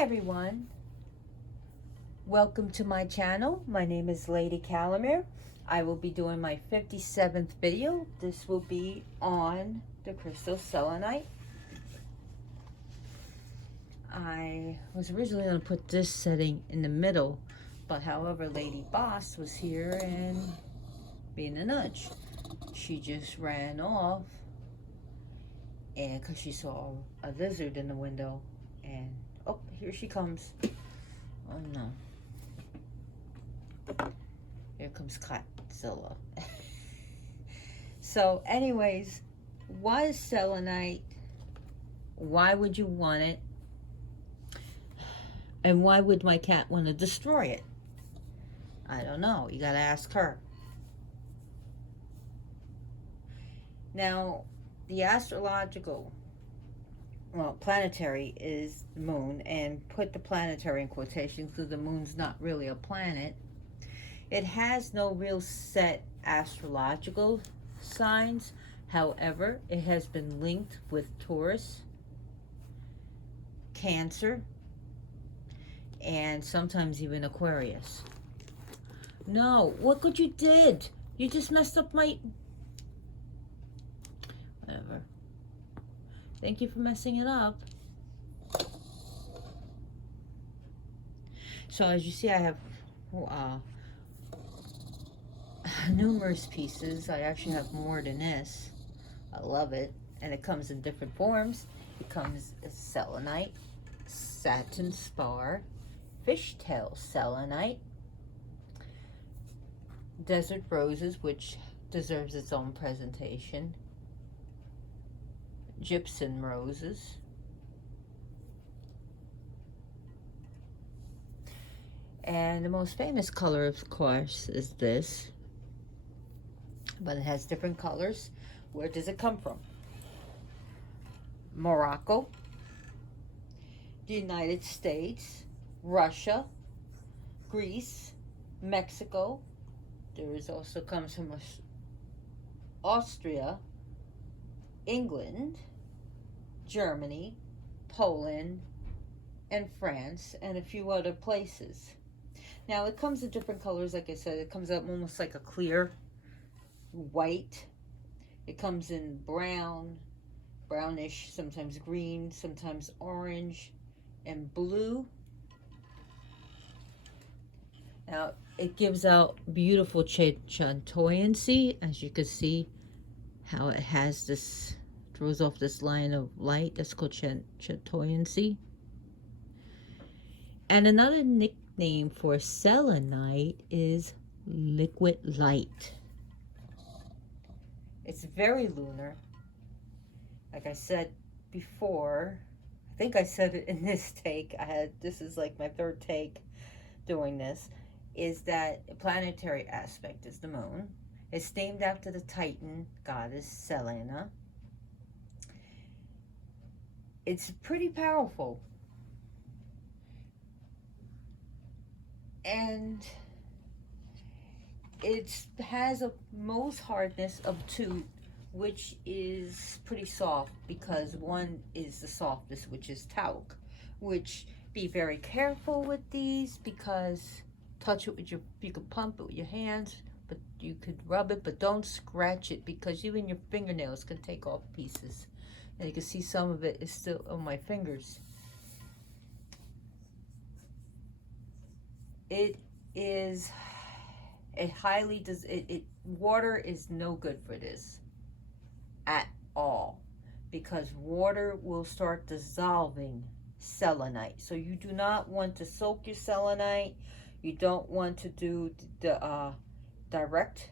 everyone, welcome to my channel. My name is Lady Calamere. I will be doing my 57th video. This will be on the crystal selenite. I was originally going to put this setting in the middle, but however Lady Boss was here and being a nudge, she just ran off, and because she saw a lizard in the window, and oh, here she comes. Oh no. Here comes Godzilla. So anyways, why is selenite? Why would you want it? And why would my cat want to destroy it? I don't know. You gotta ask her. Now, the astrological, well, planetary is the moon, and put the planetary in quotations because the moon's not really a planet. It has no real set astrological signs. However, it has been linked with Taurus, Cancer, and sometimes even Aquarius. No, look what you did. You just messed up my... Whatever. Thank you for messing it up. So as you see, I have numerous pieces. I actually have more than this. I love it. And it comes in different forms. It comes as selenite, satin spar, fishtail selenite, desert roses, which deserves its own presentation, gypsum roses, and the most famous color, of course, is this, but it has different colors. Where does it come from? Morocco, the United States, Russia, Greece, Mexico. There is also comes from Austria, England, Germany, Poland, and France, and a few other places. Now it comes in different colors. Like I said, it comes out almost like a clear white. It comes in brown, brownish, sometimes green, sometimes orange, and blue. Now it gives out beautiful chantoyancy, as you can see how it has this, throws off this line of light. That's called chantoyancy. And another nickname for selenite is liquid light. It's very lunar. Like I said before, I think I said it in this take. This is like my third take doing this, is that a planetary aspect is the moon. It's named after the Titan goddess Selena. It's pretty powerful. And it has a most hardness of 2, which is pretty soft, because one is the softest, which is talc, which be very careful with these, because touch it with you could pump it with your hands, but you could rub it, but don't scratch it, because even your fingernails can take off pieces. And you can see some of it is still on my fingers. It is, it highly does, water is no good for this at all, because water will start dissolving selenite. So you do not want to soak your selenite. You don't want to do the direct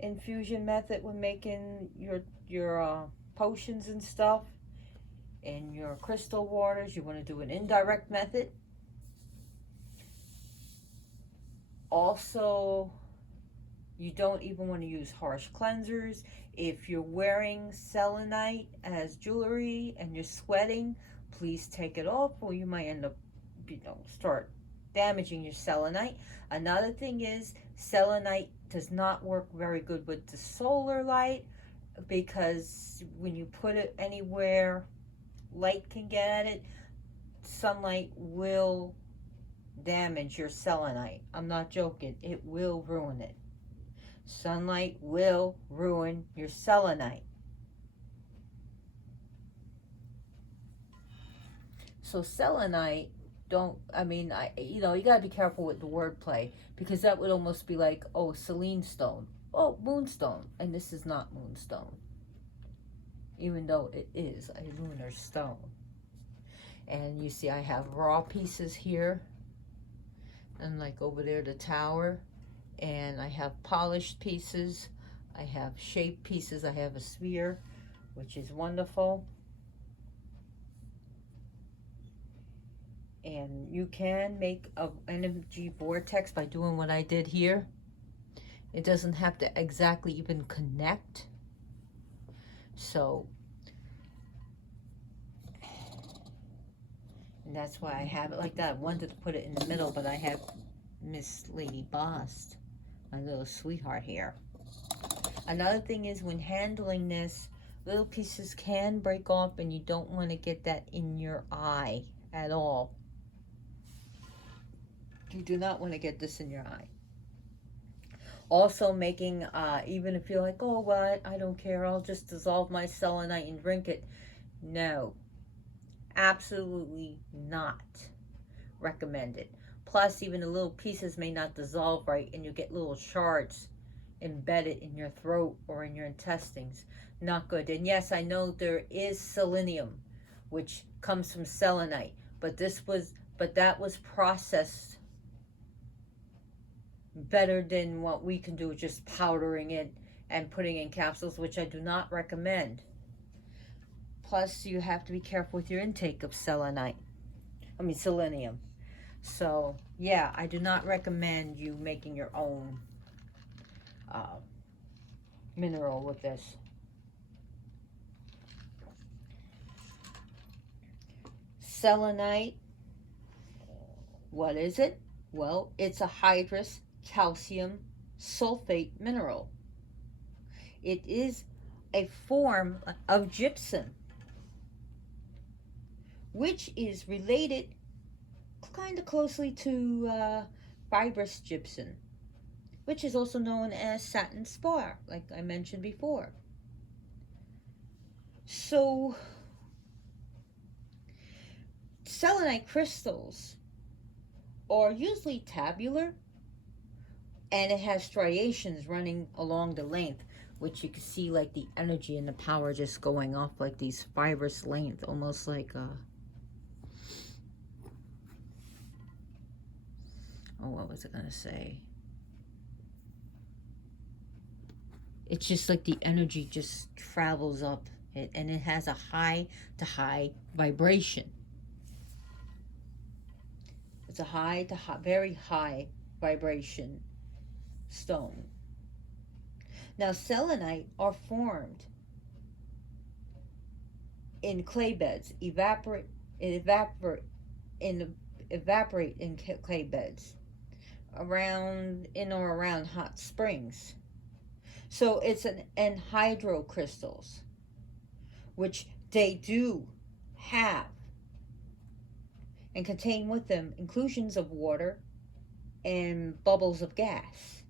infusion method when making your potions and stuff and your crystal waters. You want to do an indirect method. Also, you don't even want to use harsh cleansers. If you're wearing selenite as jewelry and you're sweating, please take it off, or you might end up, start damaging your selenite. Another thing is, selenite does not work very good with the solar light, because when you put it anywhere light can get at it, sunlight will damage your selenite. I'm not joking. It will ruin it. Sunlight will ruin your selenite. So selenite, you got to be careful with the wordplay, because that would almost be like, oh, Selene stone. Oh, moonstone. And this is not moonstone, even though it is a lunar stone. And you see I have raw pieces here, and like over there the tower, and I have polished pieces, I have shaped pieces, I have a sphere, which is wonderful. And you can make an energy vortex by doing what I did here. It doesn't have to exactly even connect. So, and that's why I have it like that. I wanted to put it in the middle, but I have Miss Lady Boss, my little sweetheart here. Another thing is, when handling this, little pieces can break off, and you don't want to get that in your eye at all. You do not want to get this in your eye. Also making, even if you're like, oh, well, I don't care, I'll just dissolve my selenite and drink it. No, absolutely not recommended. Plus, even the little pieces may not dissolve right, and you get little shards embedded in your throat or in your intestines. Not good. And yes, I know there is selenium, which comes from selenite, but that was processed better than what we can do, just powdering it and putting in capsules, which I do not recommend. Plus, you have to be careful with your intake of selenium. So, yeah, I do not recommend you making your own mineral with this. Selenite, what is it? Well, it's a hydrous calcium sulfate mineral. It is a form of gypsum, which is related kind of closely to fibrous gypsum, which is also known as satin spar, like I mentioned before. So, selenite crystals are usually tabular, and it has striations running along the length, which you can see like the energy and the power just going off like these fibrous length, almost like what was I gonna say? It's just like the energy just travels up it, and it has a high to high vibration. It's a high to high, very high vibration stone. Now, selenite are formed in clay beds, evaporate in clay beds in or around hot springs. So it's an anhydro crystals, which they do have and contain with them inclusions of water and bubbles of gas,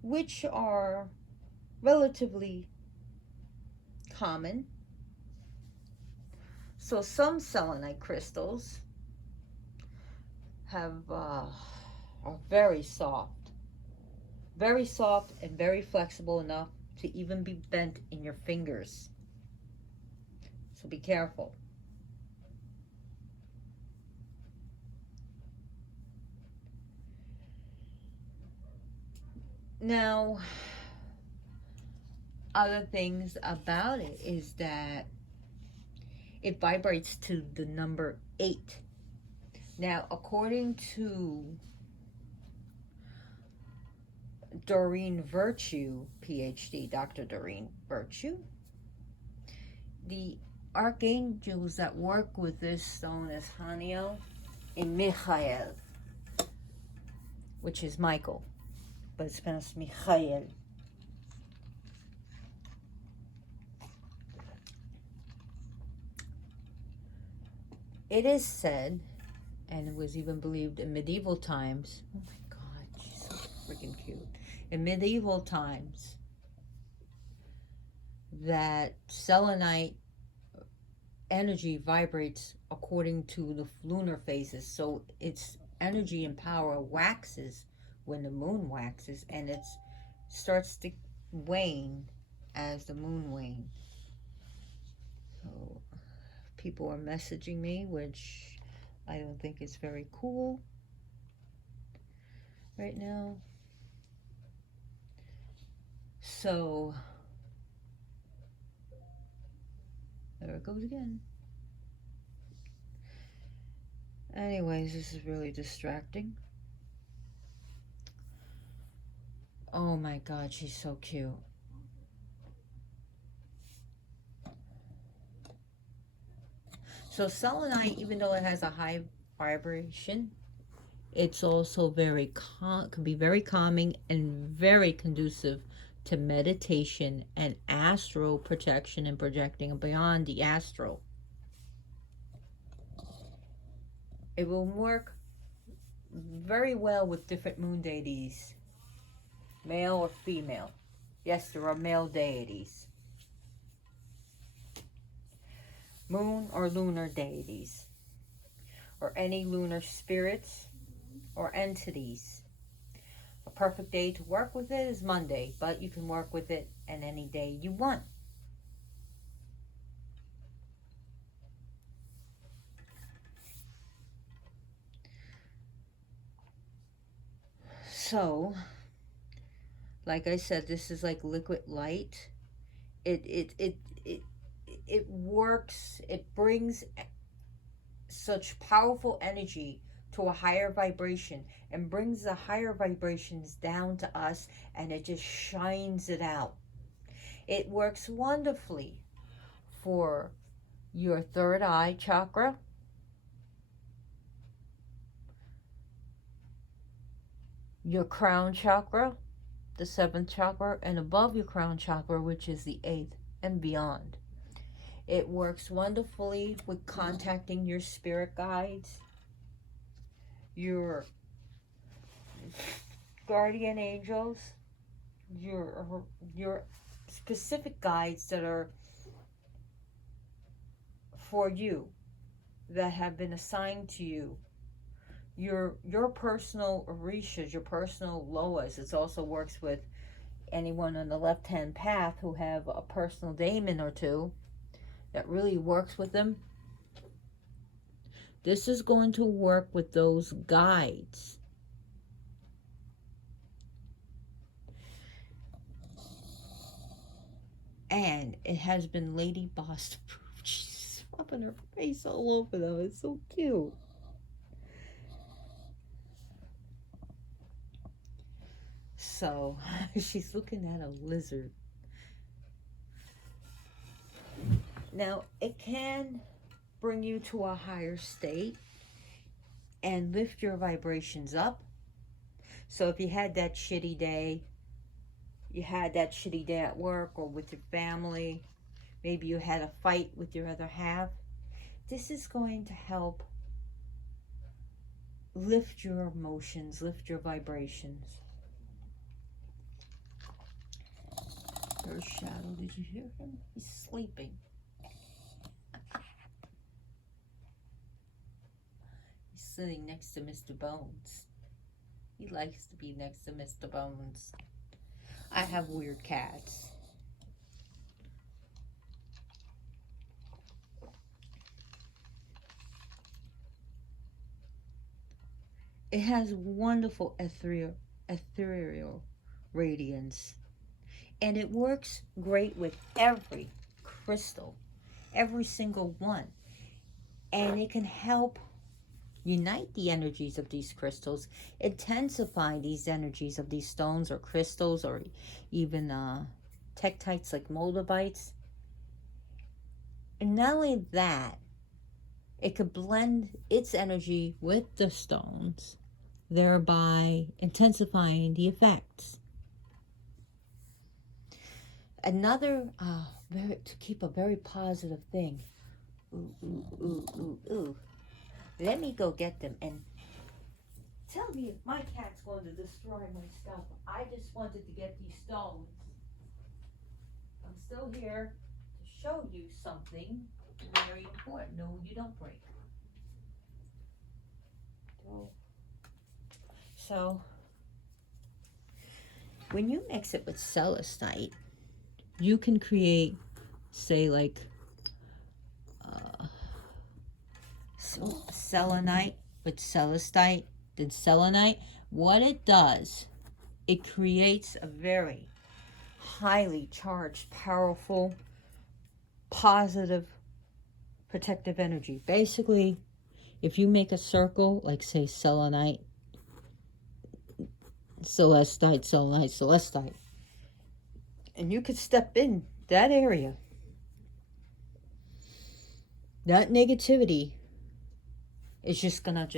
which are relatively common. So some selenite crystals are very soft and very flexible enough to even be bent in your fingers. So be careful. Now, other things about it is that it vibrates to the number 8. Now, according to Doreen Virtue, PhD, Dr. Doreen Virtue, the archangels that work with this stone is Haniel and Michael, which is Michael, but it's pronounced Michael. it is said, and it was even believed in medieval times. Oh my God, she's so freaking cute. In medieval times, that selenite energy vibrates according to the lunar phases. So its energy and power waxes when the moon waxes, and it starts to wane as the moon wanes. So people are messaging me, which I don't think is very cool right now. So there it goes again. Anyways, this is really distracting. Oh my God, she's so cute. So selenite, even though it has a high vibration, it's also can be very calming and very conducive to meditation and astral protection and projecting beyond the astral. It will work very well with different moon deities, male or female. Yes, there are male deities. Moon or lunar deities, or any lunar spirits or entities. A perfect day to work with it is Monday, but you can work with it on any day you want. So, like I said, this is like liquid light. It works. It brings such powerful energy to a higher vibration and brings the higher vibrations down to us, and it just shines it out. It works wonderfully for your third eye chakra, your crown chakra, the seventh chakra, and above your crown chakra, which is the eighth, and beyond. It works wonderfully with contacting your spirit guides, your guardian angels, your specific guides that are for you, that have been assigned to you. Your personal orishas, your personal loas. It also works with anyone on the left-hand path who have a personal daemon or two that really works with them. This is going to work with those guides. And it has been Lady Boss approved. She's rubbing her face all over them. It's so cute. So, she's looking at a lizard. Now, it can bring you to a higher state and lift your vibrations up. So if you had that shitty day, at work or with your family, maybe you had a fight with your other half, this is going to help lift your emotions, lift your vibrations. Her shadow, did you hear him? He's sleeping. He's sitting next to Mr. Bones. He likes to be next to Mr. Bones. I have weird cats. It has wonderful ethereal radiance. And it works great with every crystal, every single one. And it can help unite the energies of these crystals, intensify these energies of these stones or crystals, or even tektites like moldabites. And not only that, it could blend its energy with the stones, thereby intensifying the effects. Another, to keep a very positive thing. Ooh, ooh, ooh, ooh, ooh. Let me go get them and tell me if my cat's going to destroy my stuff. I just wanted to get these stones. I'm still here to show you something very important. No, you don't break. So, when you mix it with celestite, you can create, say, like selenite with celestite. Then selenite, what it does, it creates a very highly charged, powerful, positive, protective energy. Basically, if you make a circle, like say selenite, celestite, selenite, celestite, and you could step in that area, that negativity is just gonna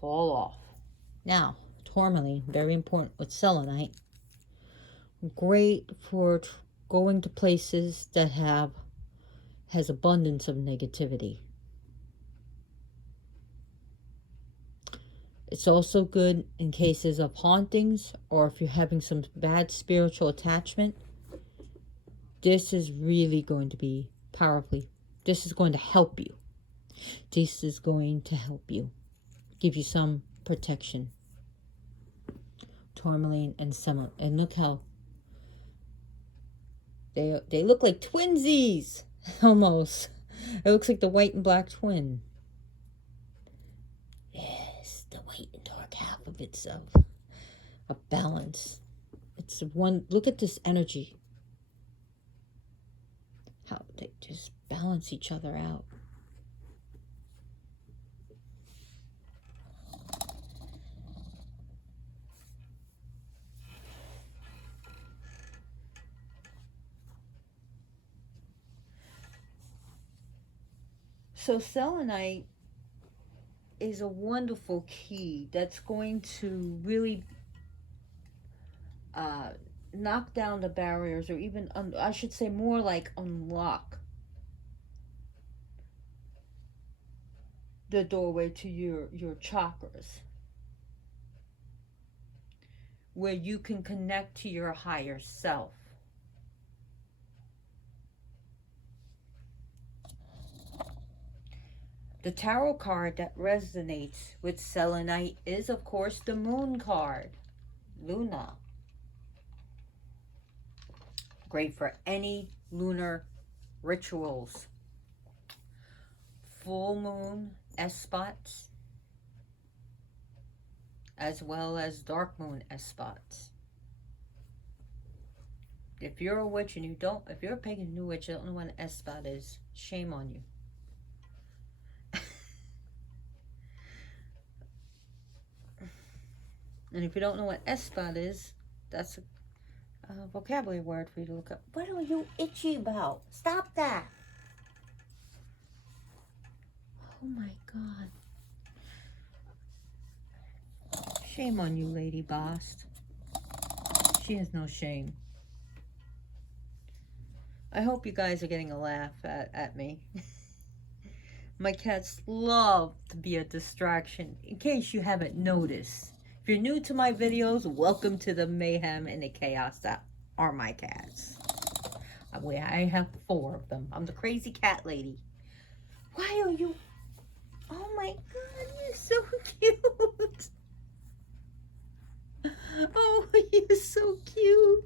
fall off. Now, tourmaline, very important with selenite. Great for going to places that has abundance of negativity. It's also good in cases of hauntings, or if you're having some bad spiritual attachment. This is really going to be powerfully. This is going to help you. This is going to help you. Give you some protection. Tourmaline and selenite. And look how they look like twinsies. Almost. It looks like the white and black twin. Yes, the white and dark half of itself. A balance. It's one. Look at this energy. How they just balance each other out. So selenite is a wonderful key that's going to really knock down the barriers, or even, I should say more like unlock the doorway to your chakras, where you can connect to your higher self. The tarot card that resonates with selenite is, of course, the moon card, Luna. Great for any lunar rituals. Full moon S-spots, as well as dark moon S-spots. If you're a witch and if you're a pagan new witch, you don't know what an S-spot is, shame on you. And if you don't know what S-spot is, that's a vocabulary word for you to look up. What are you itchy about? Stop that. Oh my God. Shame on you, Lady Boss. She has no shame. I hope you guys are getting a laugh at me. My cats love to be a distraction, in case you haven't noticed. If you're new to my videos, welcome to the mayhem and the chaos that are my cats. I have 4 of them. I'm the crazy cat lady. Why are you... Oh my God, you're so cute. Oh, you're so cute.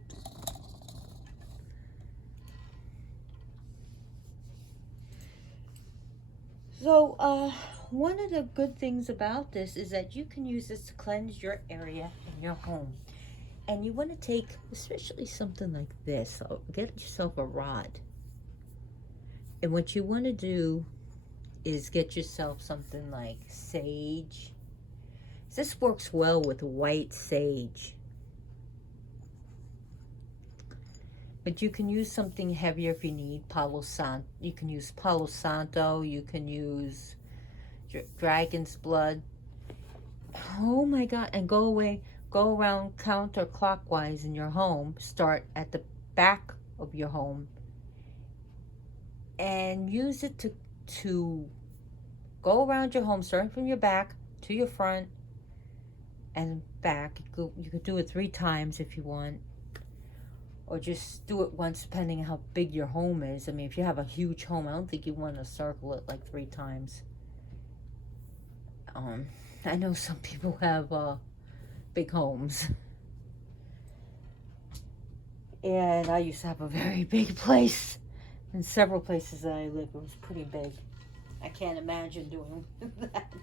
So, one of the good things about this is that you can use this to cleanse your area in your home. And you want to take, especially something like this, so get yourself a rod. And what you want to do is get yourself something like sage. This works well with white sage. But you can use something heavier if you need. Palo Santo. You can use Palo Santo. You can use dragon's blood. Oh my God. And go around counterclockwise in your home. Start at the back of your home. And use it to Go around your home, starting from your back to your front and back. You could do it 3 times if you want. Or just do it once, depending on how big your home is. I mean, if you have a huge home, I don't think you want to circle it like 3 times. I know some people have big homes. And I used to have a very big place. In several places that I lived, it was pretty big. I can't imagine doing that.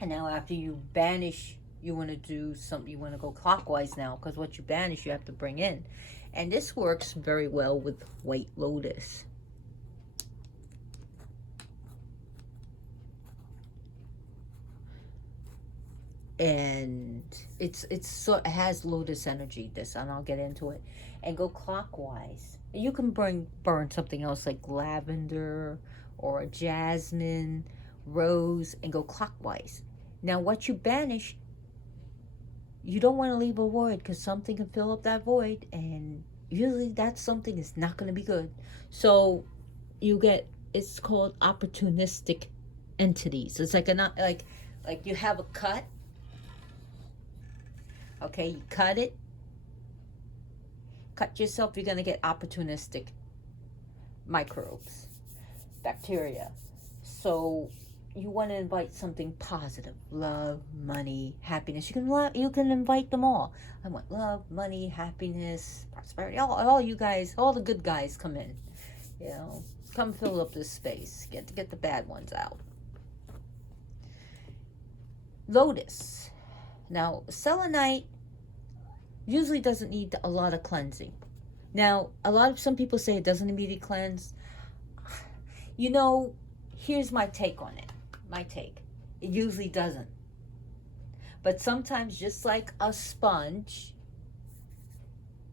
And now after you banish, you want to do something, you want to go clockwise now, because what you banish, you have to bring in. And this works very well with white lotus. And it has lotus energy, this, and I'll get into it. And go clockwise. You can burn something else like lavender or a jasmine, rose, and go clockwise. Now what you banish, you don't want to leave a void, because something can fill up that void, and usually that something is not going to be good. So you get, it's called opportunistic entities. It's like like you have a cut. Okay, you cut it. Cut yourself, you're going to get opportunistic microbes, bacteria. So you want to invite something positive. Love, money, happiness. You can invite them all. I want love, money, happiness, prosperity. All you guys, all the good guys come in. You know, come fill up this space. Get the bad ones out. Lotus. Now, selenite usually doesn't need a lot of cleansing. Now, some people say it doesn't need to be cleansed. You know, here's my take on it. It usually doesn't. But sometimes, just like a sponge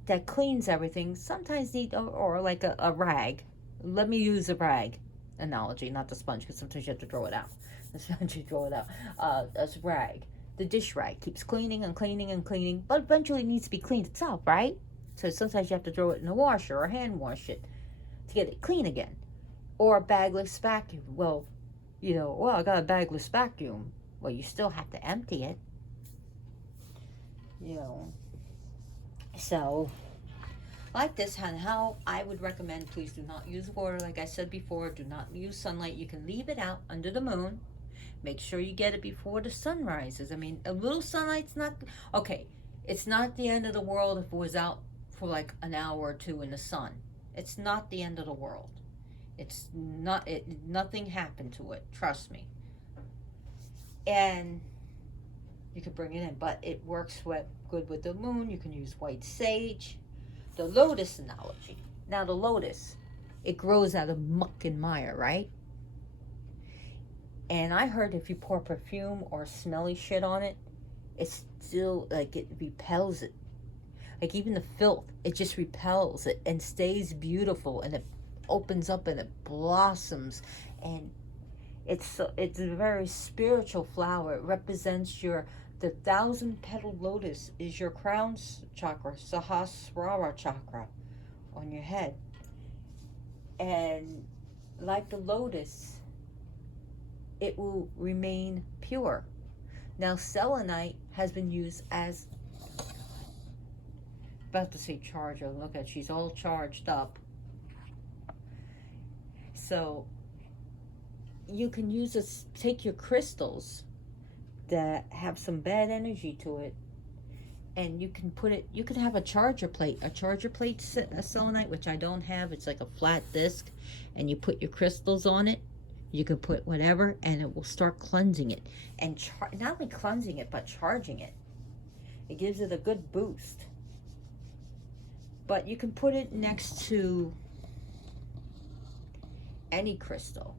that cleans everything, sometimes need, or like a rag. Let me use a rag analogy, not the sponge, because sometimes you have to throw it out. The sponge, you throw it out. A rag. The dish rag keeps cleaning and cleaning and cleaning, but eventually it needs to be cleaned itself, right? So sometimes you have to throw it in a washer or hand wash it to get it clean again. Or a bagless vacuum. Well, I got a bagless vacuum. Well, you still have to empty it. So like this, and how I would recommend, please do not use water. Like I said before, do not use sunlight. You can leave it out under the moon. Make sure you get it before the sun rises. I mean, a little sunlight's not... Okay, it's not the end of the world if it was out for like an hour or 2 in the sun. It's not the end of the world. It's not... Nothing happened to it. Trust me. And you can bring it in. But it works good with the moon. You can use white sage. The lotus analogy. Now, the lotus, it grows out of muck and mire, right? And I heard if you pour perfume or smelly shit on it, it's still, like, it repels it. Like, even the filth, it just repels it and stays beautiful, and it opens up and it blossoms. And it's a very spiritual flower. It represents the 1,000-petal lotus is your crown chakra, Sahasrara chakra, on your head. And like the lotus, it will remain pure. Now, selenite has been used as, about to say charger, look at, she's all charged up. So you can use this, take your crystals that have some bad energy to it, and you can put it, you can have a charger plate selenite, which I don't have. It's like a flat disc, and you put your crystals on it. You can put whatever, and it will start cleansing it. And not only cleansing it, but charging it. It gives it a good boost. But you can put it next to any crystal.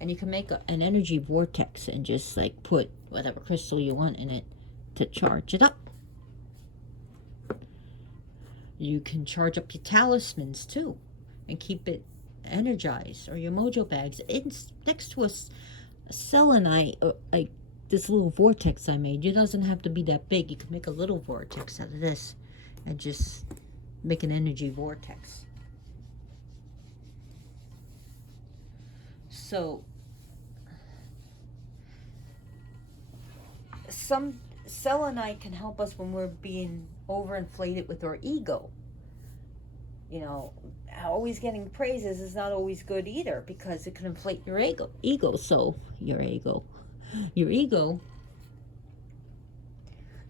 And you can make an energy vortex and just like put whatever crystal you want in it to charge it up. You can charge up your talismans too and keep it energized, or your mojo bags. It's next to a selenite, like this little vortex I made. It doesn't have to be that big. You can make a little vortex out of this and just make an energy vortex. So some selenite can help us when we're being overinflated with our ego. You know, always getting praises is not always good either, because it can inflate your ego. So your ego.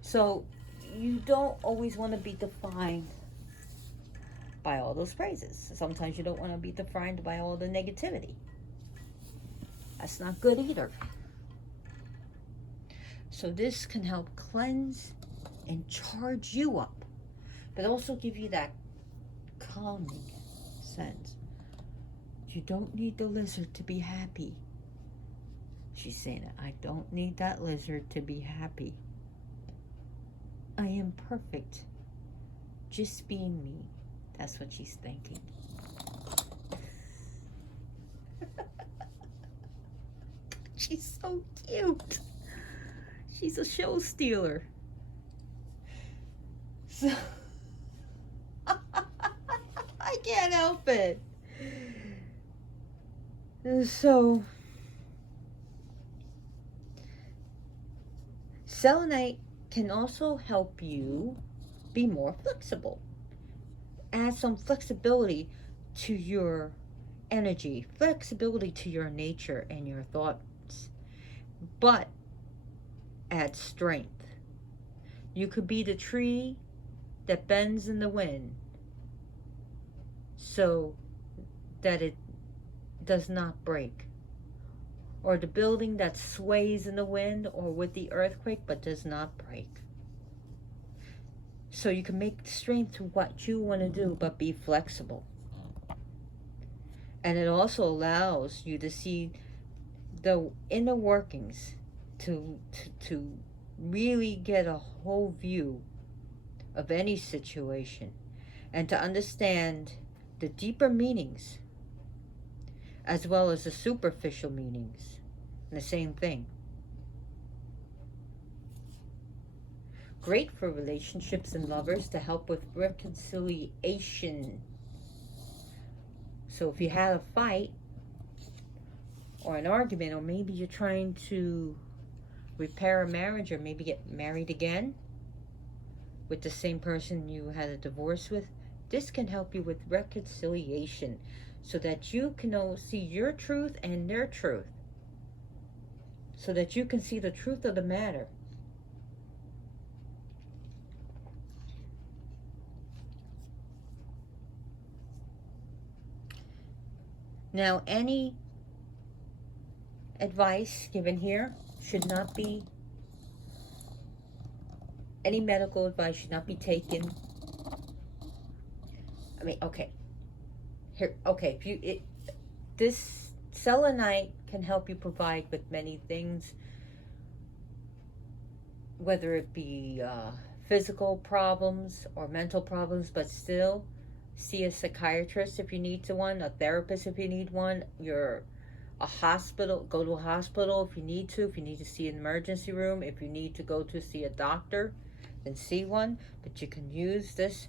So you don't always want to be defined by all those praises. Sometimes you don't want to be defined by all the negativity. That's not good either. So this can help cleanse and charge you up, but also give you that calming sense. You don't need the lizard to be happy. She's saying it. I don't need that lizard to be happy. I am perfect. Just being me. That's what she's thinking. She's so cute. She's a show stealer. So I can't help it. So selenite can also help you be more flexible. Add some flexibility to your energy, flexibility to your nature and your thoughts, but add strength. You could be the tree that bends in the wind so that it does not break, or the building that sways in the wind or with the earthquake but does not break. So you can make strength to what you want to do, but be flexible. And it also allows you to see the inner workings, to really get a whole view of any situation, and to understand the deeper meanings as well as the superficial meanings. And the same thing. Great for relationships and lovers, to help with reconciliation. So if you had a fight or an argument, or maybe you're trying to repair a marriage, or maybe get married again with the same person you had a divorce with, this can help you with reconciliation, so that you can see your truth and their truth, so that you can see the truth of the matter. Now, any advice given here should not be, any medical advice should not be taken. I mean, okay. Here, okay, if this selenite can help you provide with many things, whether it be physical problems or mental problems, but still see a psychiatrist if you need to one, a therapist if you need one, a hospital, go to a hospital if you need to see an emergency room, if you need to go to see a doctor, then see one. But you can use this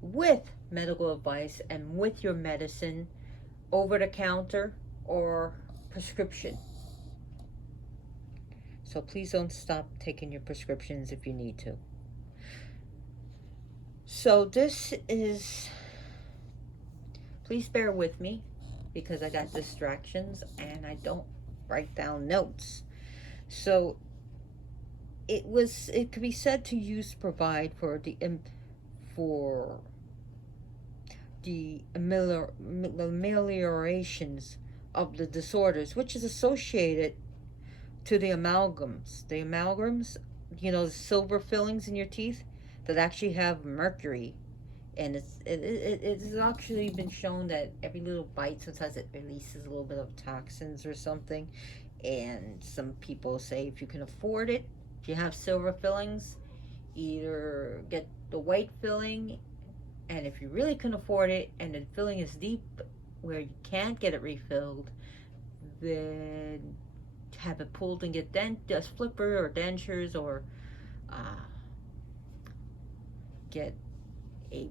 with medical advice and with your medicine, over the counter or prescription. So please don't stop taking your prescriptions if you need to. So this is, please bear with me because I got distractions and I don't write down notes. So it could be said to use provide for the ameliorations of the disorders, which is associated to the amalgams. The amalgams, the silver fillings in your teeth that actually have mercury. And it's actually been shown that every little bite, sometimes it releases a little bit of toxins or something. And some people say if you can afford it, if you have silver fillings, either get the white filling, and if you really can afford it and the filling is deep where you can't get it refilled, then have it pulled and get a flipper or dentures, or get a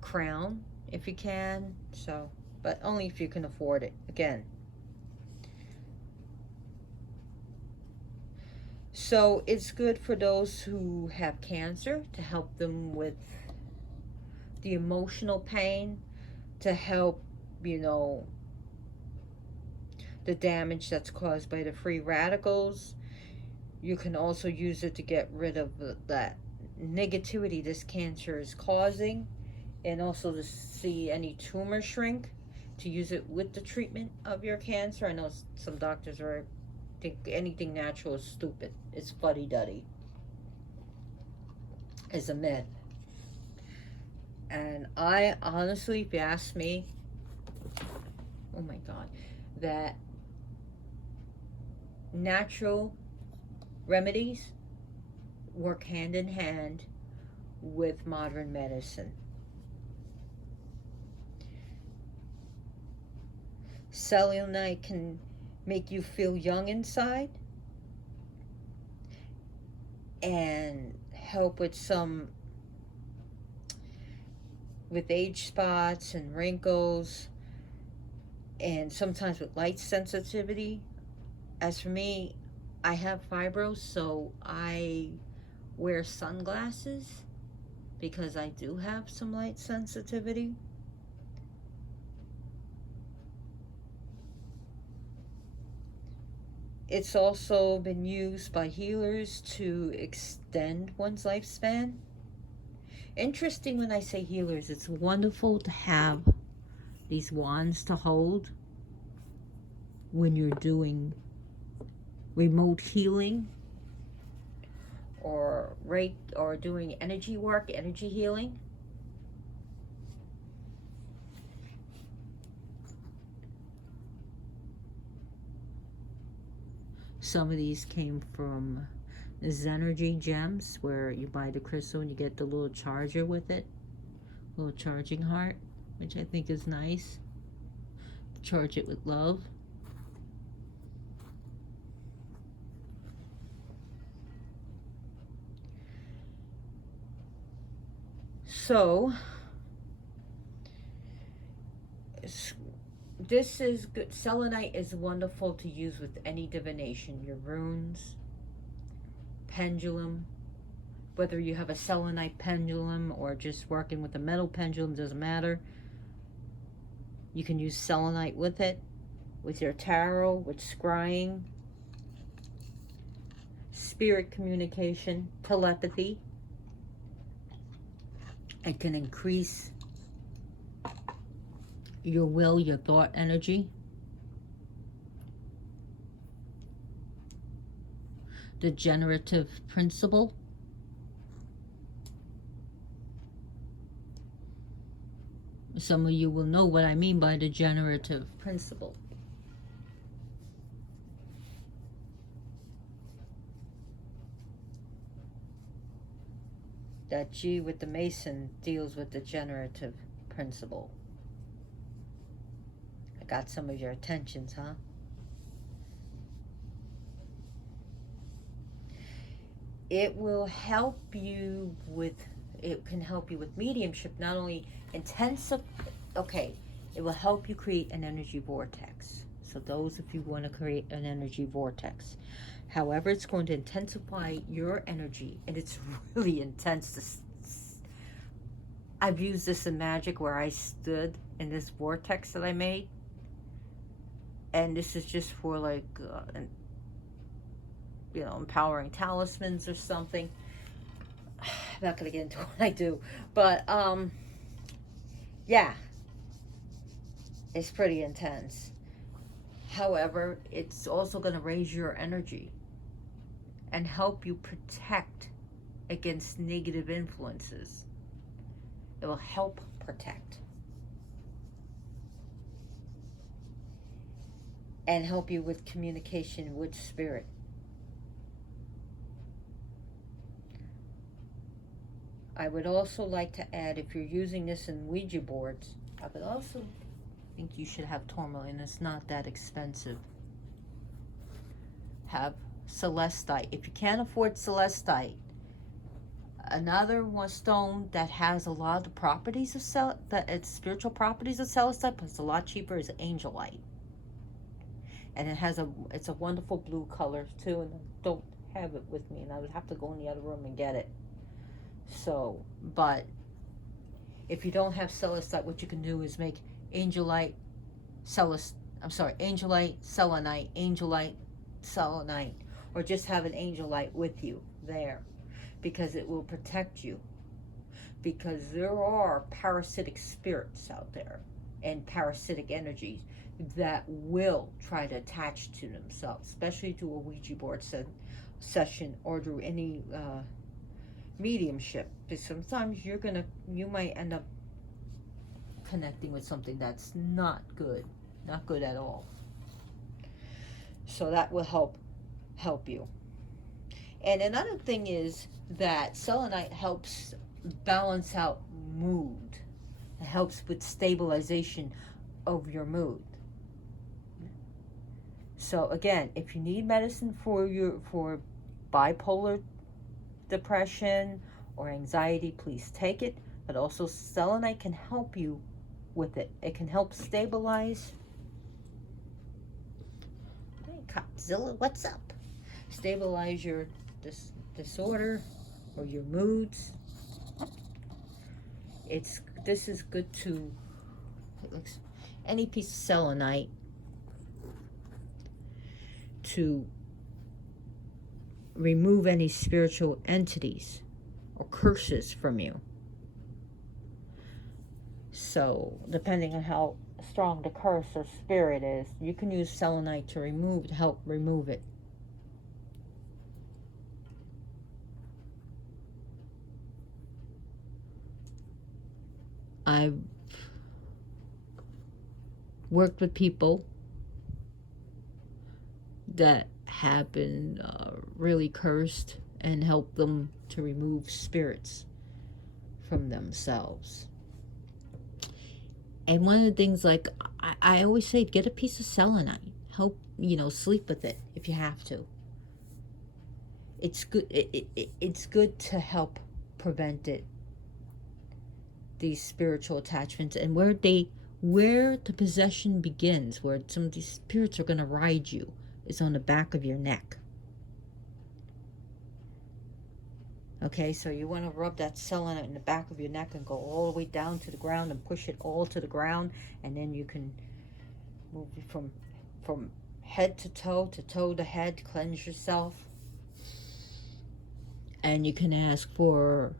crown if you can. So but only if you can afford it. Again, so it's good for those who have cancer, to help them with the emotional pain, to help, you know, the damage that's caused by the free radicals. You can also use it to get rid of that negativity this cancer is causing, and also to see any tumor shrink, to use it with the treatment of your cancer. I know some doctors think anything natural is stupid. It's fuddy-duddy. It's a myth. And I honestly, if you ask me, oh my God, that natural remedies work hand in hand with modern medicine. Selenite can make you feel young inside and help with age spots and wrinkles, and sometimes with light sensitivity. As for me, I have fibros, so I wear sunglasses because I do have some light sensitivity. It's also been used by healers to extend one's lifespan. Interesting, when I say healers, it's wonderful to have these wands to hold when you're doing remote healing or doing energy work, energy healing. Some of these came from Zenergy Gems, where you buy the crystal and you get the little charger with it, little charging heart, which I think is nice. Charge it with love. So this is good. Selenite is wonderful to use with any divination, your runes, pendulum. Whether you have a selenite pendulum or just working with a metal pendulum, doesn't matter. You can use selenite with it, with your tarot, with scrying, spirit communication, telepathy. It can increase your will, your thought energy. The generative principle. Some of you will know what I mean by the generative principle. That G with the Mason deals with the generative principle. I got some of your attentions, huh? It will help you with, it can help you with mediumship, not only intensive, okay, it will help you create an energy vortex. So those of you who want to create an energy vortex. However, it's going to intensify your energy, and it's really intense. I've used this in magic where I stood in this vortex that I made. And this is just for like, you know, empowering talismans or something. I'm not going to get into what I do. But, yeah. It's pretty intense. However, it's also going to raise your energy and help you protect against negative influences. It will help protect. And help you with communication with spirit. I would also like to add, if you're using this in Ouija boards, I would also think you should have tourmaline. It's not that expensive. Have celestite. If you can't afford celestite, Another one stone that has a lot of the properties of it's spiritual properties of Selenite, but it's a lot cheaper, is angelite. And it's a wonderful blue color too, and I don't have it with me, and I would have to go in the other room and get it. So, but if you don't have Selenite, what you can do is make angelite, angelite, selenite, or just have an angelite with you there, because it will protect you. Because there are parasitic spirits out there and parasitic energies that will try to attach to themselves, especially to a Ouija board session or through any mediumship. Because sometimes you might end up connecting with something that's not good at all. So that will help you. And another thing is that selenite helps balance out mood. It helps with stabilization of your mood. So again, if you need medicine for bipolar depression or anxiety, please take it. But also selenite can help you with it. It can help stabilize. Hey, Godzilla, what's up? Stabilize your disorder or your moods. This is good to any piece of selenite to remove any spiritual entities or curses from you. So depending on how strong the curse or spirit is, you can use selenite to help remove it. I've worked with people that have been really cursed and helped them to remove spirits from themselves. And one of the things, like I always say, get a piece of selenite. Help, sleep with it if you have to. It's good. It's good to help prevent these spiritual attachments, and where the possession begins, where some of these spirits are going to ride you, is on the back of your neck. Okay, so you want to rub that selenite in the back of your neck and go all the way down to the ground and push it all to the ground, and then you can move from head to toe to head, cleanse yourself. And you can ask for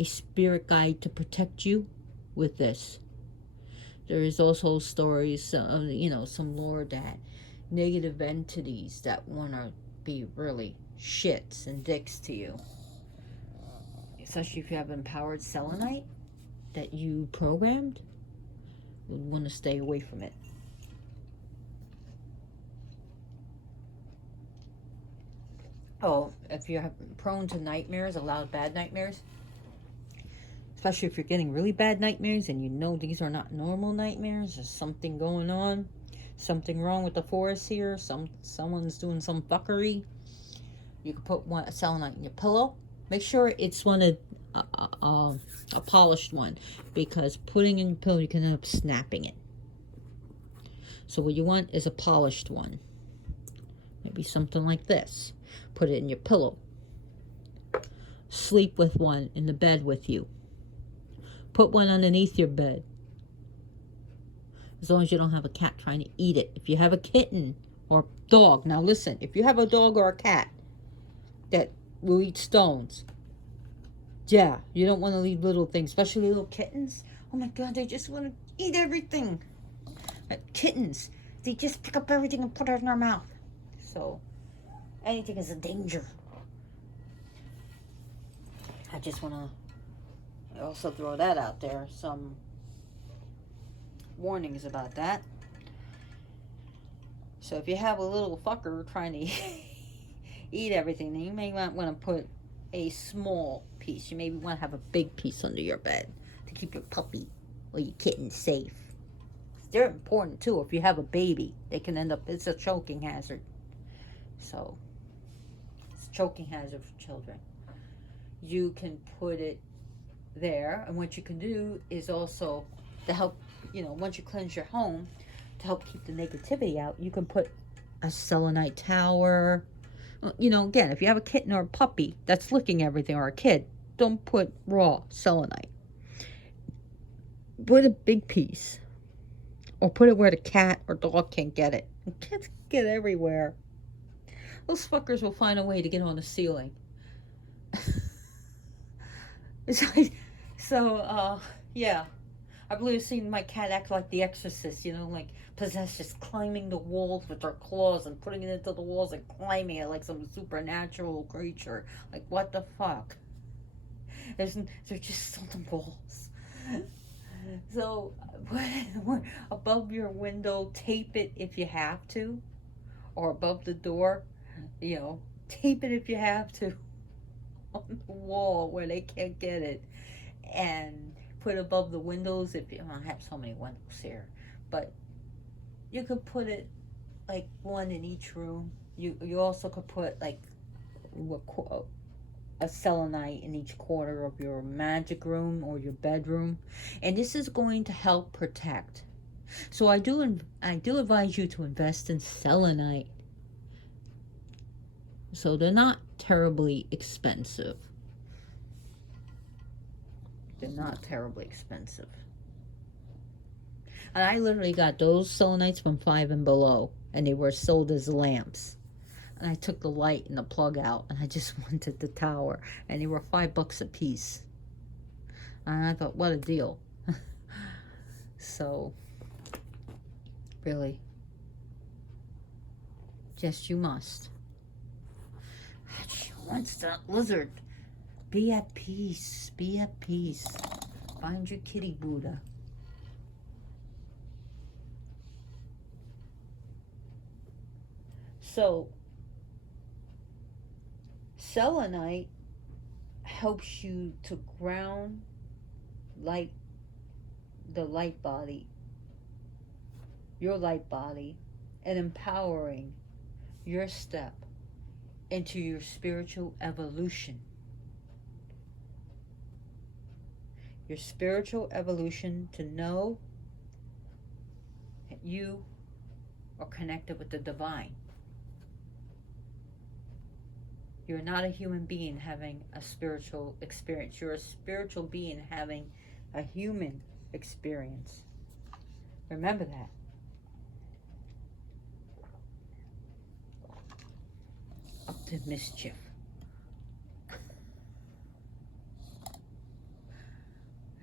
a spirit guide to protect you with this. There is also stories of, some lore that negative entities that want to be really shits and dicks to you, especially if you have empowered selenite that you programmed, would want to stay away from it. Oh, if you're prone to nightmares, a lot of bad nightmares, especially if you're getting really bad nightmares and you know these are not normal nightmares, there's something going on, something wrong with the forest here, someone's doing some fuckery, you can put a selenite in your pillow. Make sure it's a polished one, because putting in your pillow, you can end up snapping it. So what you want is a polished one. Maybe something like this. Put it in your pillow. Sleep with one in the bed with you. Put one underneath your bed. As long as you don't have a cat trying to eat it. If you have a kitten or dog, now listen, if you have a dog or a cat that will eat stones, yeah, you don't want to leave little things, especially little kittens. Oh my God, they just want to eat everything. Kittens, they just pick up everything and put it in their mouth. So anything is a danger. I just want to also throw that out there. Some warnings about that. So if you have a little fucker trying to eat everything, then you may not want to put a small piece. You maybe want to have a big piece under your bed to keep your puppy or your kitten safe. They're important too. If you have a baby, they can end up, it's a choking hazard. So it's a choking hazard for children. you can put it there. And what you can do is also to help, once you cleanse your home, to help keep the negativity out, you can put a selenite tower. Again, if you have a kitten or a puppy that's licking everything, or a kid, don't put raw selenite. Put a big piece, or put it where the cat or dog can't get it. Cats get everywhere. Those fuckers will find a way to get on the ceiling. Yeah. I believe I've seen my cat act like the exorcist, like possessed, just climbing the walls with her claws and putting it into the walls and climbing it like some supernatural creature. Like, what the fuck? They're just on the walls. So, above your window, tape it if you have to. Or above the door, tape it if you have to. On the wall where they can't get it. And put above the windows if I have so many windows here, but you could put it like one in each room. You also could put like a selenite in each corner of your magic room or your bedroom, and this is going to help protect. So I do advise you to invest in selenite. So they're not terribly expensive. They're not terribly expensive. And I literally got those selenites from Five and Below, and they were sold as lamps. And I took the light and the plug out, and I just wanted the tower, and they were $5 a piece. And I thought, what a deal. So, really, just you must. She wants that lizard. Be at peace. Be at peace. Find your kitty Buddha. So, selenite helps you to ground the light body, your light body, and empowering your step into your spiritual evolution. Your spiritual evolution, to know that you are connected with the divine. You're not a human being having a spiritual experience. You're a spiritual being having a human experience. Remember that. Up to mischief.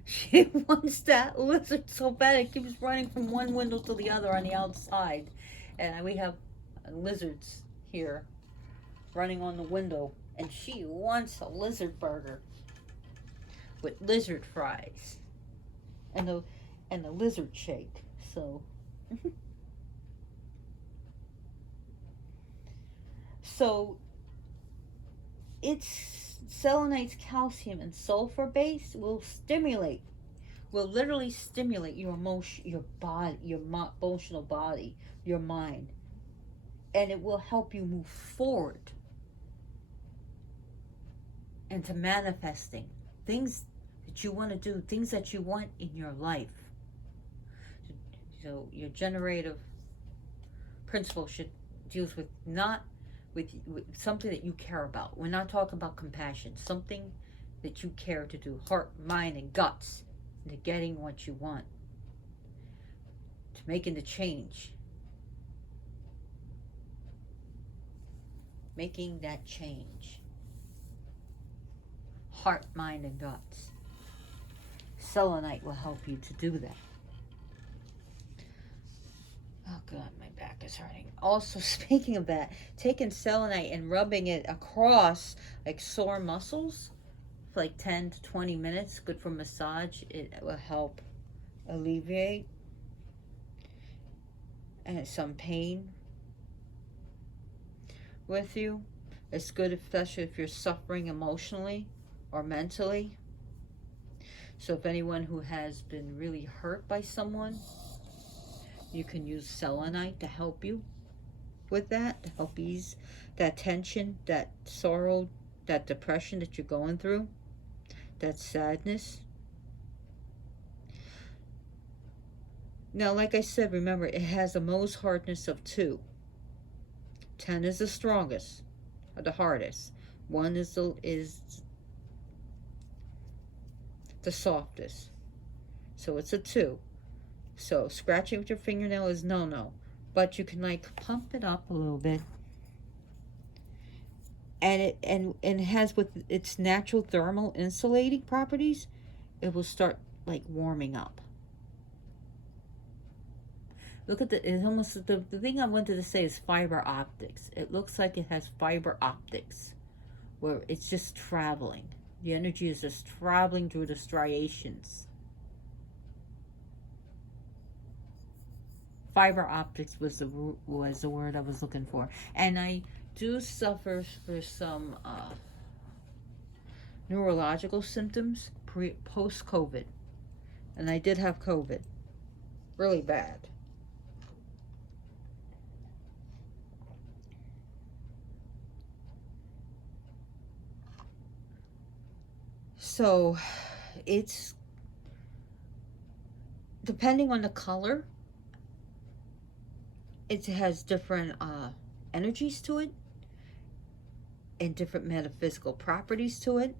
She wants that lizard so bad it keeps running from one window to the other on the outside. And we have lizards here running on the window. And she wants a lizard burger with lizard fries. And the lizard shake. So it's selenite's calcium and sulfur base will literally stimulate your emotion, your body, your emotional body, your mind, and it will help you move forward into manifesting things that you want to do, things that you want in your life. So your generative principle deals with not with something that you care about. We're not talking about compassion. Something that you care to do. Heart, mind, and guts into getting what you want. To making the change. Making that change. Heart, mind, and guts. Selenite will help you to do that. Oh God, my back is hurting. Also, speaking of that, taking selenite and rubbing it across like sore muscles for like 10 to 20 minutes, good for massage. It will help alleviate and some pain with you. It's good, especially if you're suffering emotionally or mentally. So if anyone who has been really hurt by someone, you can use selenite to help you with that, to help ease that tension, that sorrow, that depression that you're going through, that sadness. Now, like I said, remember, it has the most hardness of 2. 10 is the strongest, or the hardest. 1 is the softest. So it's a 2. So scratching with your fingernail is no. But you can like pump it up a little bit. And it has, with its natural thermal insulating properties, it will start like warming up. Look at it's almost, the thing I wanted to say is fiber optics. It looks like it has fiber optics where it's just traveling. The energy is just traveling through the striations. Fiber optics was the word I was looking for. And I do suffer for some neurological symptoms post-COVID. And I did have COVID. Really bad. So it's, depending on the color, it has different energies to it and different metaphysical properties to it.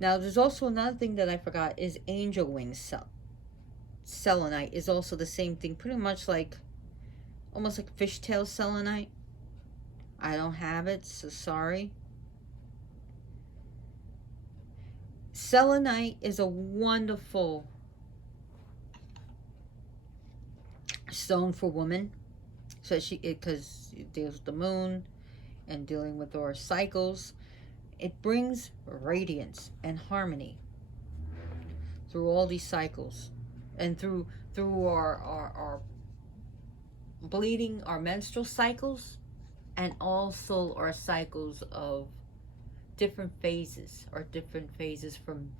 Now, there's also another thing that I forgot is angel wings selenite is also the same thing, pretty much like, almost like fishtail selenite. I don't have it, so sorry. Selenite is a wonderful stone for women, so because it deals with the moon and dealing with our cycles. It brings radiance and harmony through all these cycles, and through our bleeding, our menstrual cycles, and also our cycles of different phases, from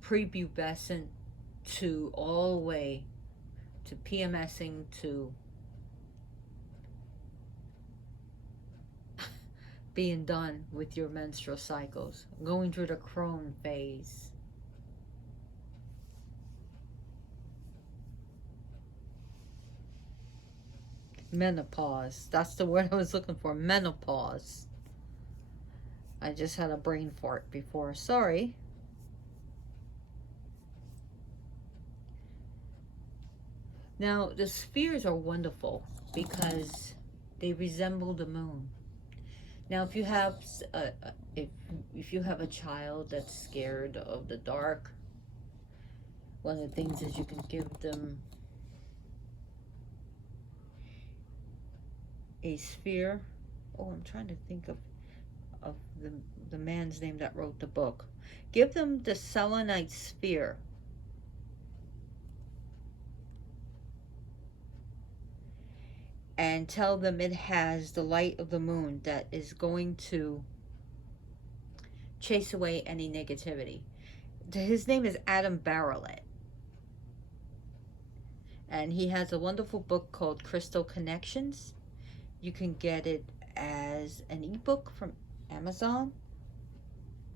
prepubescent to all the way to PMSing to being done with your menstrual cycles, going through the crone phase. Menopause. That's the word I was looking for. Menopause. I just had a brain fart before. Sorry. Now, the spheres are wonderful because they resemble the moon. Now, if you have if you have a child that's scared of the dark, one of the things is you can give them a sphere. Oh, I'm trying to think of the man's name that wrote the book. Give them the selenite sphere. And tell them it has the light of the moon that is going to chase away any negativity. His name is Adam Barrett. And he has a wonderful book called Crystal Connections. You can get it as an ebook from Amazon.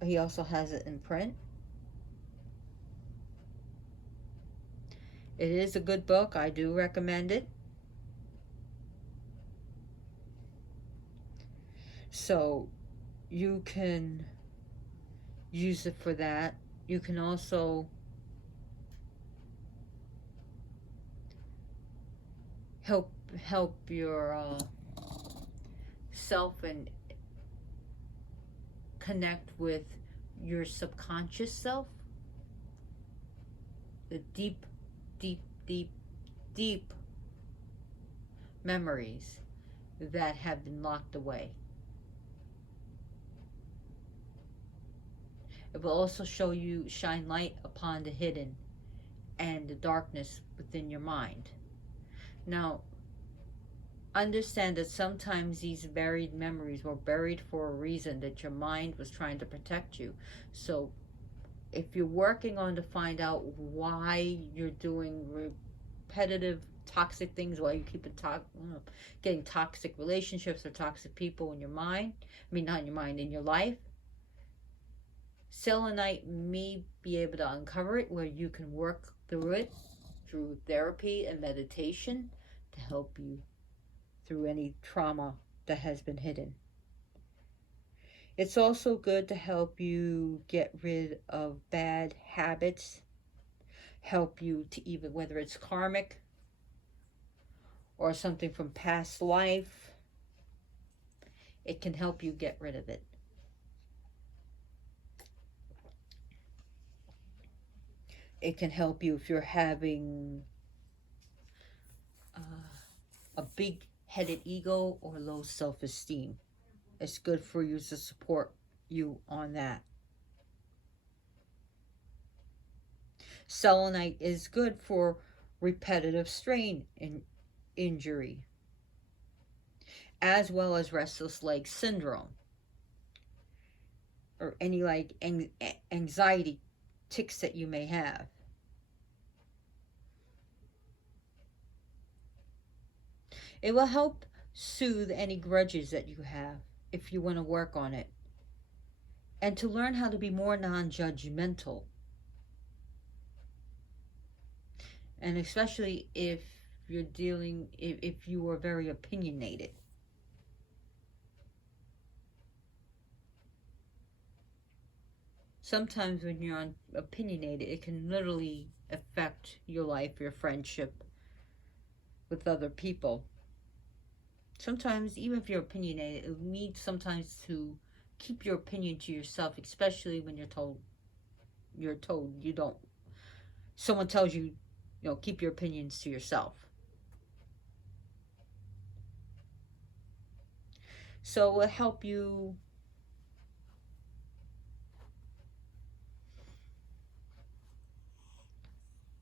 He also has it in print. It is a good book. I do recommend it. So you can use it for that. You can also help your self and connect with your subconscious self, the deep memories that have been locked away. It will also shine light upon the hidden and the darkness within your mind. Now, understand that sometimes these buried memories were buried for a reason, that your mind was trying to protect you. So if you're working on to find out why you're doing repetitive toxic things, why you keep getting toxic relationships or toxic people in your mind. I mean, not in your mind, in your life. Selenite may be able to uncover it where you can work through it through therapy and meditation to help you through any trauma that has been hidden. It's also good to help you get rid of bad habits, help you to even, whether it's karmic or something from past life, it can help you get rid of it. It can help you if you're having a big-headed ego or low self-esteem. It's good for you to support you on that. Selenite is good for repetitive strain and injury, as well as restless leg syndrome or any like anxiety tics that you may have. It will help soothe any grudges that you have if you want to work on it, and to learn how to be more non-judgmental, and especially if you're dealing, if you are very opinionated. Sometimes when you're opinionated, it can literally affect your life, your friendship with other people. Sometimes, even if you're opinionated, it needs sometimes to keep your opinion to yourself, especially when you're told you don't. Someone tells you, keep your opinions to yourself. So it will help you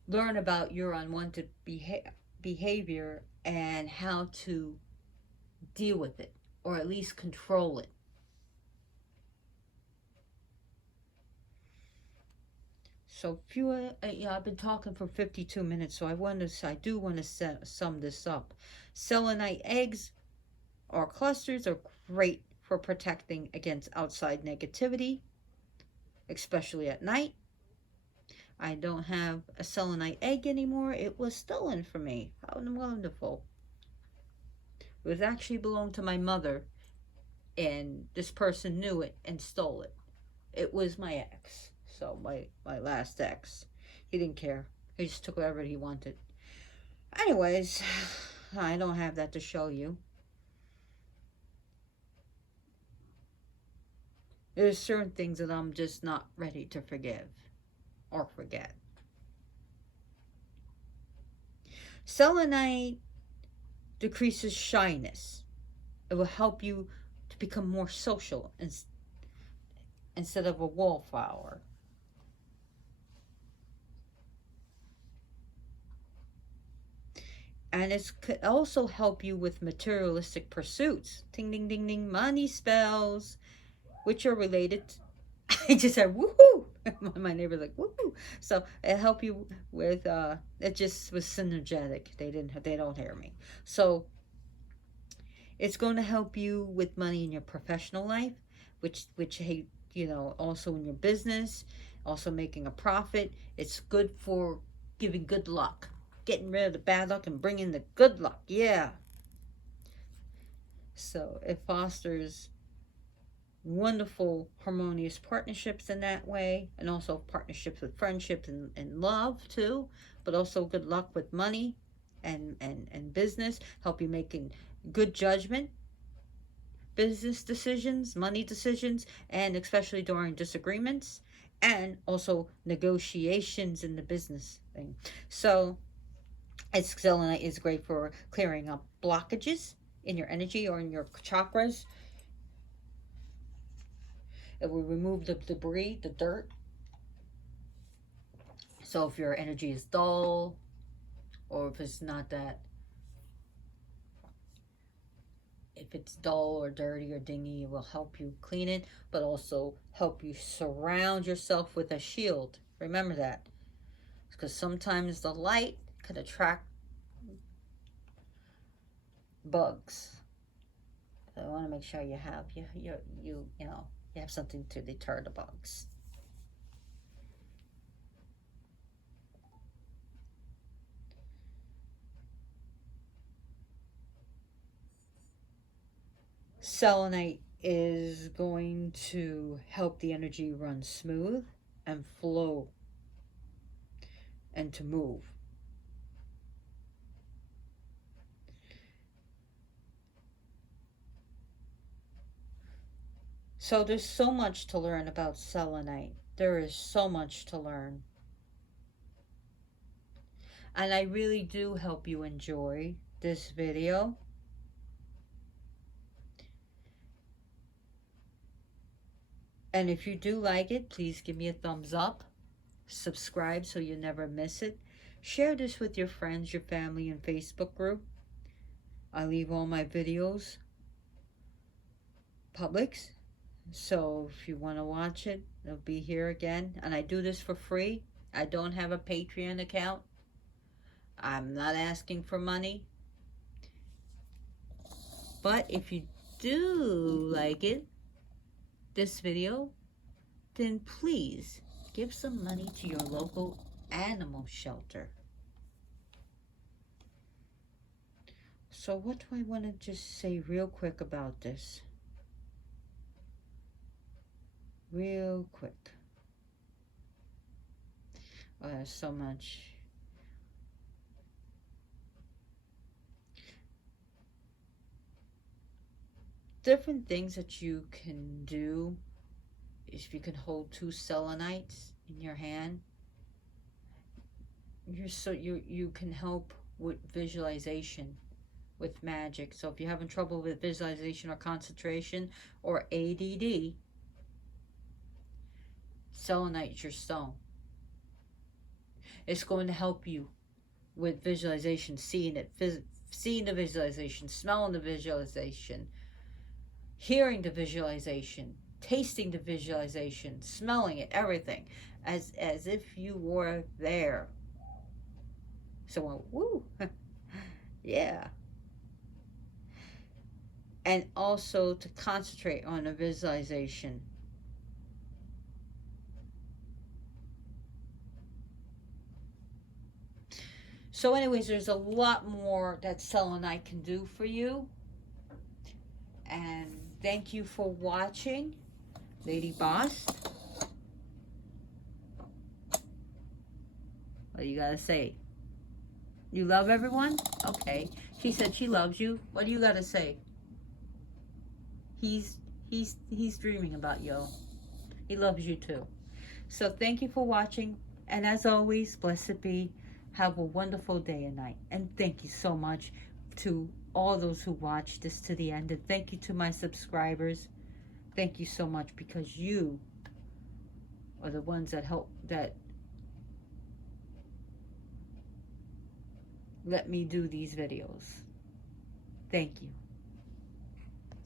learn about your unwanted behavior and how to deal with it, or at least control it. So I've been talking for 52 minutes, so I do want to sum this up. Selenite eggs or clusters are great for protecting against outside negativity, especially at night. I don't have a selenite egg anymore. It was stolen from me. How wonderful. It was actually belonged to my mother, and this person knew it and stole it. It was my ex. So my last ex. He didn't care. He just took whatever he wanted. Anyways, I don't have that to show you. There's certain things that I'm just not ready to forgive or forget. Selenite decreases shyness. It will help you to become more social instead of a wallflower. And it could also help you with materialistic pursuits. Ding, ding, ding, ding. Money spells, which are related. I just said, woohoo! My neighbor's like, woohoo! So it helped you with, it just was synergetic. They don't hear me. So it's going to help you with money in your professional life, which also in your business, also making a profit. It's good for giving good luck. Getting rid of the bad luck and bringing the good luck. Yeah. So it fosters wonderful harmonious partnerships in that way, and also partnerships with friendships and love too, but also good luck with money and business. Help you making good judgment, business decisions, money decisions, and especially during disagreements, and also negotiations in the business thing. So selenite is great for clearing up blockages in your energy or in your chakras. It will remove the debris, the dirt. So if your energy is dull, or if it's not that, if it's dull or dirty or dingy, it will help you clean it, but also help you surround yourself with a shield. Remember that. Because sometimes the light can attract bugs. So I want to make sure you have you know, you have something to deter the bugs. Selenite is going to help the energy run smooth and flow and to move. So there's so much to learn about selenite. There is so much to learn. And I really do hope you enjoy this video. And if you do like it, please give me a thumbs up. Subscribe so you never miss it. Share this with your friends, your family, and Facebook group. I leave all my videos public, so if you want to watch it, it'll be here again. And I do this for free. I don't have a Patreon account. I'm not asking for money. But if you do like it, this video, then please give some money to your local animal shelter. So what do I want to just say real quick about this? Real quick. Oh, there's so much. Different things that you can do if you can hold 2 selenites in your hand. You can help with visualization, with magic. So if you're having trouble with visualization or concentration or ADD, selenite's your stone. It's going to help you with visualization, seeing it, seeing the visualization, smelling the visualization, hearing the visualization, tasting the visualization, smelling it, everything, as if you were there. So, woo, yeah. And also to concentrate on the visualization. So anyways, there's a lot more that selenite can do for you. And thank you for watching, Lady Boss. What do you gotta say? You love everyone? Okay. She said she loves you. What do you gotta say? He's dreaming about you. He loves you too. So thank you for watching. And as always, blessed be. Have a wonderful day and night. And thank you so much to all those who watched this to the end. And thank you to my subscribers. Thank you so much, because you are the ones that help, that let me do these videos. Thank you.